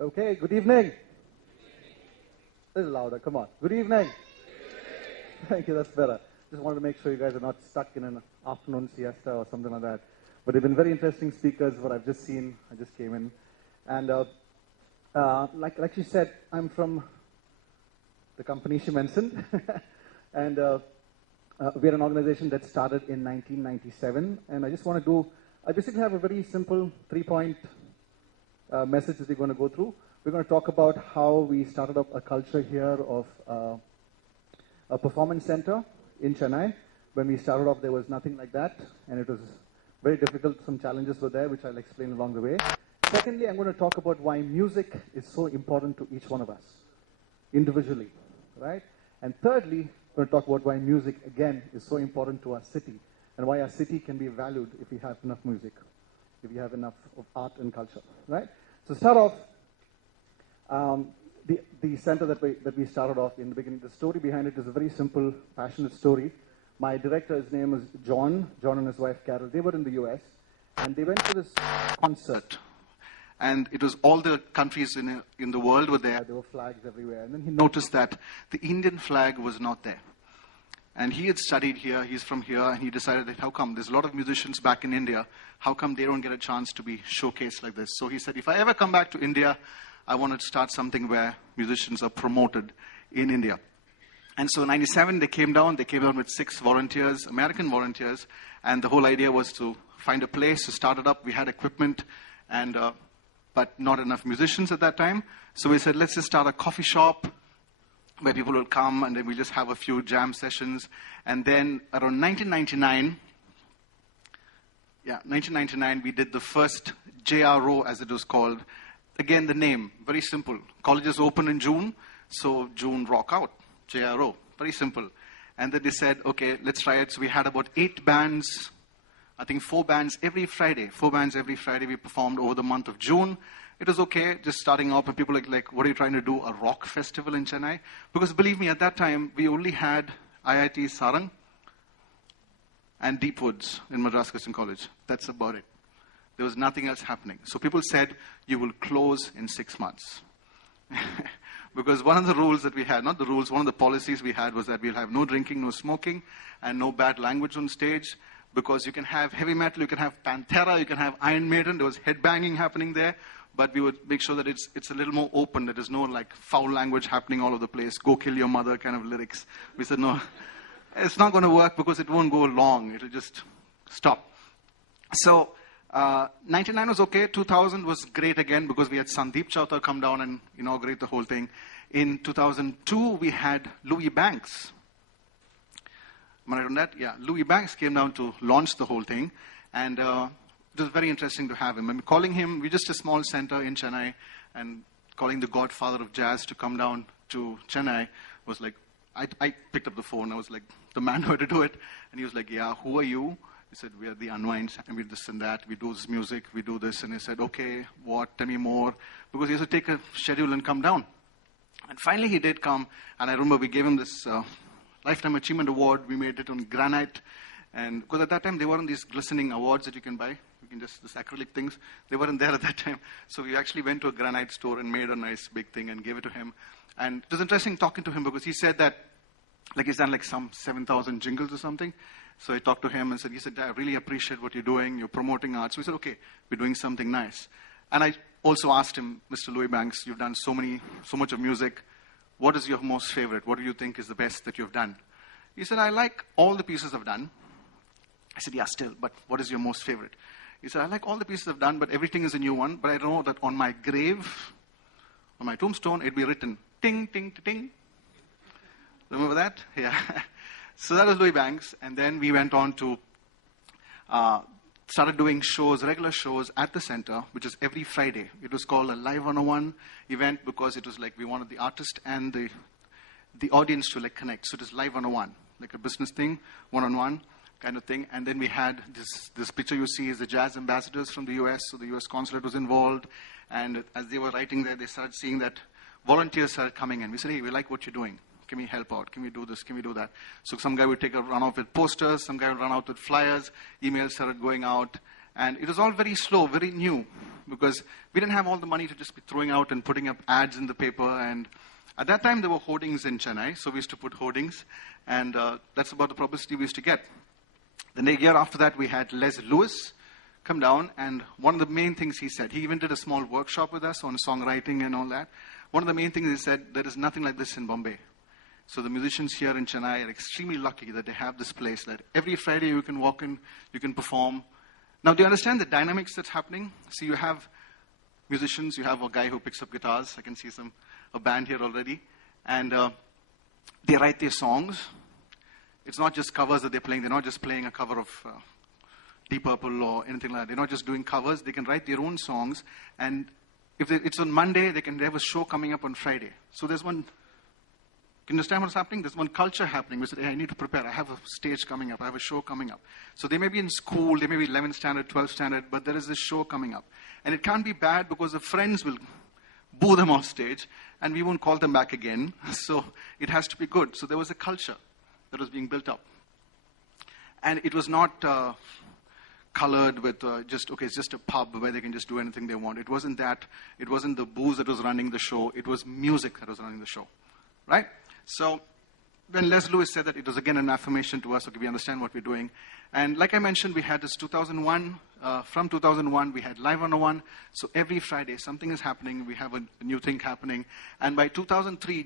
Okay, good evening. A little louder, come on. Good evening. Thank you, that's better. Just wanted to make sure you guys are not stuck in an afternoon siesta or something like that. But they've been very interesting speakers, what I've just seen. I just came in. And like she said, I'm from the company she mentioned. And we're an organization that started in 1997. And I basically have a very simple 3-point message that we're going to go through. We're going to talk about how we started up a culture here of a performance center in Chennai. When we started off, there was nothing like that, and it was very difficult. Some challenges were there, which I'll explain along the way. Secondly, I'm going to talk about why music is so important to each one of us, individually, right? And thirdly, I'm going to talk about why music, again, is so important to our city, and why our city can be valued if we have enough music, if we have enough of art and culture, right? So start off, the center that we started off in the beginning, the story behind it is a very simple, passionate story. My director, his name is John and his wife Carol. They were in the US, and they went to this concert. And it was all the countries in the world were there. There were flags everywhere. And then he noticed that the Indian flag was not there. And he had studied here, he's from here, and he decided that how come, there's a lot of musicians back in India, how come they don't get a chance to be showcased like this? So he said, if I ever come back to India, I want to start something where musicians are promoted in India. And so in 97, they came down with 6 volunteers, American volunteers, and the whole idea was to find a place to start it up. We had equipment, and but not enough musicians at that time. So we said, let's just start a coffee shop where people will come, and then we just have a few jam sessions. And then around 1999, we did the first JRO, as it was called. Again, the name, very simple. Colleges open in June, so June rock out, JRO, very simple. And then they said, okay, let's try it. So we had about 8 bands, I think 4 bands every Friday. 4 bands every Friday we performed over the month of June. It was okay, just starting off, and people like, what are you trying to do, a rock festival in Chennai? Because believe me, at that time, we only had IIT Sarang and Deep Woods in Madras Christian College. That's about it. There was nothing else happening. So people said, you will close in 6 months. Because one of the rules that we had, not the rules, one of the policies we had was that we'll have no drinking, no smoking, and no bad language on stage. Because you can have heavy metal, you can have Pantera, you can have Iron Maiden. There was headbanging happening there. But we would make sure that it's a little more open, that there's no like foul language happening all over the place, go kill your mother kind of lyrics. We said, no, it's not going to work because it won't go long. It'll just stop. So 99 was okay. 2000 was great again because we had Sandeep Chowthar come down and inaugurate the whole thing. In 2002, we had Louis Banks. Am I right on that? Yeah, Louis Banks came down to launch the whole thing. And it was very interesting to have him. I mean, calling him, we're just a small center in Chennai, and calling the godfather of jazz to come down to Chennai was like, I picked up the phone. I was like, the man who had to do it. And he was like, yeah, who are you? He said, we are the Unwind, and we do this and that. We do this music, we do this. And he said, okay, what? Tell me more. Because he has to take a schedule and come down. And finally he did come. And I remember we gave him this Lifetime Achievement Award. We made it on granite. And because at that time, they weren't these glistening awards that you can buy. You can just, this acrylic things. They weren't there at that time. So we actually went to a granite store and made a nice big thing and gave it to him. And it was interesting talking to him because he said that, like he's done like some 7,000 jingles or something. So I talked to him and he said, I really appreciate what you're doing. You're promoting art. So we said, okay, we're doing something nice. And I also asked him, Mr. Louis Banks, you've done so much of music. What is your most favorite? What do you think is the best that you've done? He said, I like all the pieces I've done. I said, yeah, still, but what is your most favorite? He said, I like all the pieces I've done, but everything is a new one. But I know that on my grave, on my tombstone, it'd be written, ting, ting, ting. Remember that? Yeah. So that was Louis Banks. And then we went on to started doing shows, regular shows at the center, which is every Friday. It was called a Live 101 event because it was like we wanted the artist and the audience to like connect. So it was Live 101, like a business thing, one-on-one kind of thing. And then we had this picture you see is the jazz ambassadors from the US. So the US consulate was involved. And as they were writing there, they started seeing that volunteers started coming in. We said, hey, we like what you're doing. Can we help out? Can we do this? Can we do that? So some guy would take a run off with posters. Some guy would run out with flyers. Emails started going out. And it was all very slow, very new, because we didn't have all the money to just be throwing out and putting up ads in the paper. And at that time, there were hoardings in Chennai, so we used to put hoardings, and that's about the publicity we used to get. The year after that, we had Les Lewis come down, and one of the main things he said, he even did a small workshop with us on songwriting and all that. One of the main things he said, there is nothing like this in Bombay. So the musicians here in Chennai are extremely lucky that they have this place, that every Friday you can walk in, you can perform. Now, do you understand the dynamics that's happening? So you have musicians, you have a guy who picks up guitars. I can see a band here already. And they write their songs. It's not just covers that they're playing. They're not just playing a cover of Deep Purple or anything like that. They're not just doing covers. They can write their own songs. And if it's on Monday, they have a show coming up on Friday. So there's one... Can you understand what's happening? There's one culture happening. We said, hey, I need to prepare. I have a stage coming up. I have a show coming up. So they may be in school. They may be 11th standard, 12th standard, but there is this show coming up. And it can't be bad because the friends will boo them off stage and we won't call them back again. So it has to be good. So there was a culture that was being built up. And it was not colored with it's just a pub where they can just do anything they want. It wasn't that. It wasn't the booze that was running the show. It was music that was running the show. Right? So when Les Lewis said that, it was again an affirmation to us, okay, we understand what we're doing. And like I mentioned, we had this 2001, from 2001, we had Live 101. So every Friday, something is happening. We have a new thing happening. And by 2003,